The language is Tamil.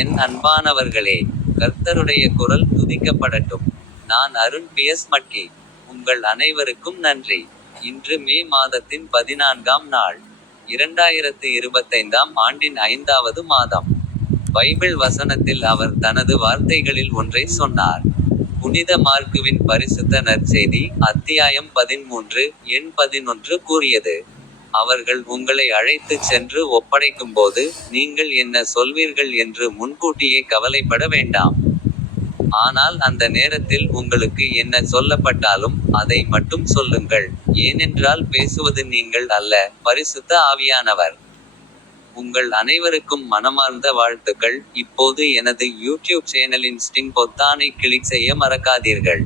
என் அன்பானவர்களே கர்த்தருடைய குரல் துதிக்கப்படட்டும். நான் அருண் பியஸ் மட்கி உங்கள் அனைவருக்கும் நன்றி. இன்று மே மாதத்தின் பதினான்காம் நாள் இரண்டாயிரத்து இருபத்தைந்தாம் ஆண்டின் ஐந்தாவது மாதம். பைபிள் வசனத்தில் அவர் தனது வார்த்தைகளில் ஒன்றை சொன்னார். புனித மார்க்குவின் பரிசுத்த நற்செய்தி அத்தியாயம் பதிமூன்று எண் பதினொன்று கூறியது அவர்கள் உங்களை அழைத்துச் சென்று ஒப்படைக்கும்போது நீங்கள் என்ன சொல்வீர்கள் என்று முன்கூட்டியே கவலைப்பட வேண்டாம். ஆனால் அந்த நேரத்தில் உங்களுக்கு என்ன சொல்லப்பட்டாலும் அதை மட்டும் சொல்லுங்கள். ஏனென்றால் பேசுவது நீங்கள் அல்ல பரிசுத்த ஆவியானவர். உங்கள் அனைவருக்கும் மனமார்ந்த வாழ்த்துக்கள். இப்போது எனது யூடியூப் சேனலின் ஸ்டிங் பொத்தானை கிளிக் செய்ய மறக்காதீர்கள்.